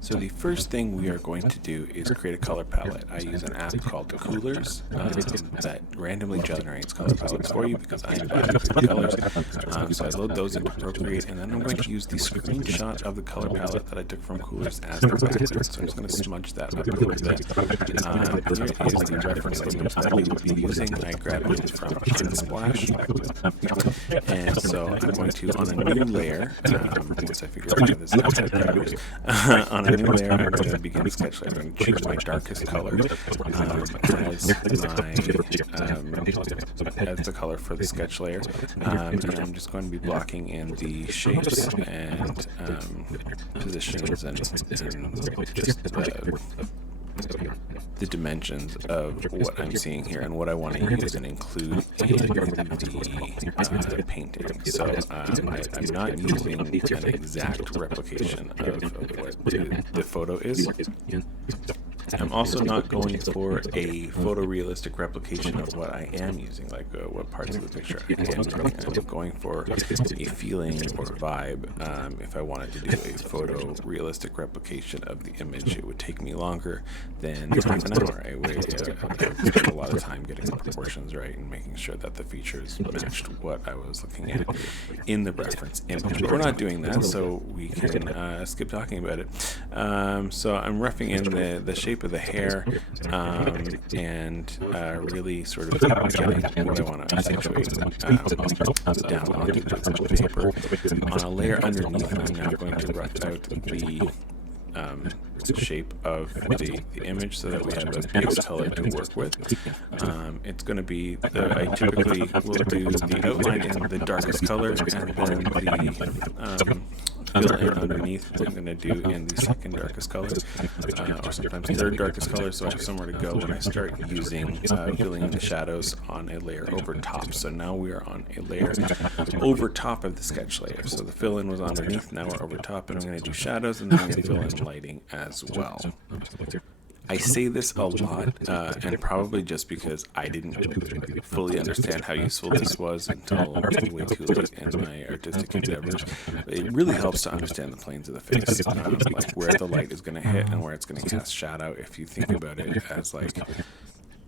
So the first thing we are going to do is create a color palette. I use an app called Coolors that randomly generates color palettes for you because I'm bad at colors. So I load those into Procreate, and then I'm going to use the screenshot of the color palette that I took from Coolors as the background. So I'm just going to smudge that up a little bit. Here is the reference image that we would be using. I grabbed it from Unsplash. And so I'm going to, on a new layer, once I figure out how this on a new layer, I'm going to begin sketch layer. I'm going to choose my darkest color as the color for the sketch layer. And I'm just going to be blocking in the shapes and positions and just the dimensions of what I'm seeing here and what I want to use and include in the painting. So I'm not using an exact replication of what the photo is. I'm also not going for a photorealistic replication of what I am using, like what parts of the picture I am using. I'm going for a feeling or vibe. If I wanted to do a photorealistic replication of the image, it would take me longer than half an hour. I would spend a lot of time getting the proportions right and making sure that the features matched what I was looking at in the reference image. But we're not doing that, so we can skip talking about it. So I'm roughing in the shape of the hair and really sort of getting what I want to accentuate down onto the paper. On a layer underneath, I'm now going to rough out the shape of the image so that we have a base color to work with. It's going to be, I typically will do the outline in the darkest color, and then the fill in underneath I'm going to do in the second darkest color, or sometimes third darkest color, so I have somewhere to go when I start using filling in the shadows on a layer over top. So now we are on a layer over top of the sketch layer. So the fill in was underneath, now we're over top, and I'm going to do shadows, and then I'm going to fill in lighting as well. I say this a lot, and probably just because I didn't fully understand how useful this was until way too late in my artistic endeavors. It really helps to understand the planes of the face, like where the light is going to hit and where it's going to cast shadow. If you think about it as like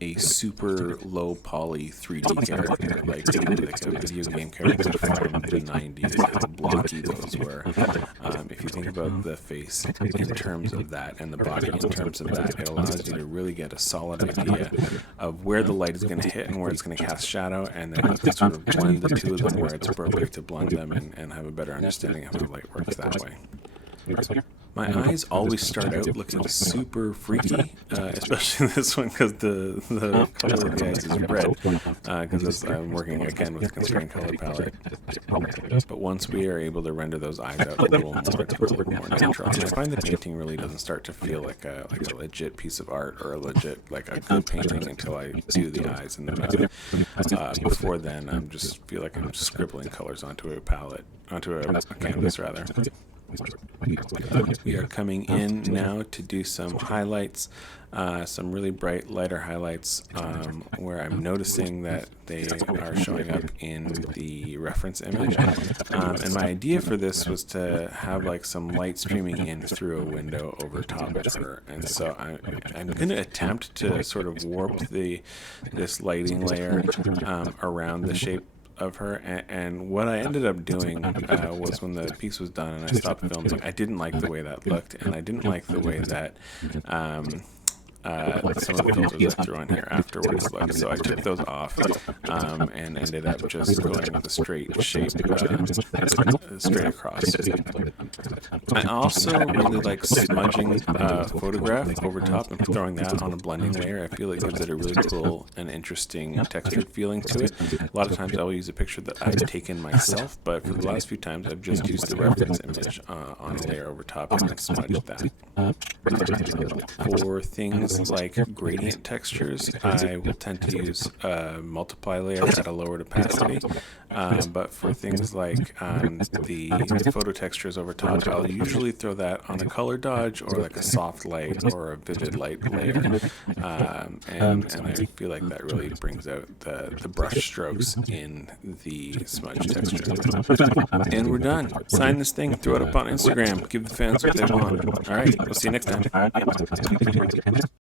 a super low poly 3D character, like a video game character from the 90s, how blocky those were. If you think about the face in terms of that and the body in terms of that, it allows you to really get a solid idea of where the light is going to hit and where it's going to cast shadow, and then you can sort of blend the two of them where it's appropriate to blend them and have a better understanding of how light works that way. My eyes always start out looking super freaky, especially this one because the color of the eyes is red, because I'm working again with a constrained color palette. But once we are able to render those eyes out a little more, it's a little more natural. And I find the painting really doesn't start to feel like a legit piece of art or a legit, like a good painting until I do the eyes and the mouth. Before then, I just feel like I'm just scribbling colors onto a palette, onto a canvas rather. We are coming in now to do some highlights, some really bright lighter highlights where I'm noticing that they are showing up in the reference image. And my idea for this was to have like some light streaming in through a window over top of her. And so I'm going to attempt to sort of warp this lighting layer around the shape of her, and what I ended up doing was when the piece was done and I stopped filming, I didn't like the way that looked, and I didn't like the way that some of the filters I threw on here afterwards looked. So I took those off and ended up just going with a straight shape straight across. I also really like smudging photograph over top and throwing that on a blending layer. I feel it gives it a really cool and interesting textured feeling to it. A lot of times I will use a picture that I've taken myself, but for the last few times I've just used the reference image on a layer over top and then smudged that. For things things like gradient textures, I will tend to use multiply layer at a lower opacity. But for things like the photo textures over top, I'll usually throw that on a color dodge or like a soft light or a vivid light layer. And I feel like that really brings out the brush strokes in the smudge texture. And we're done. Sign this thing, throw it up on Instagram, give the fans what they want. All right, we'll see you next time.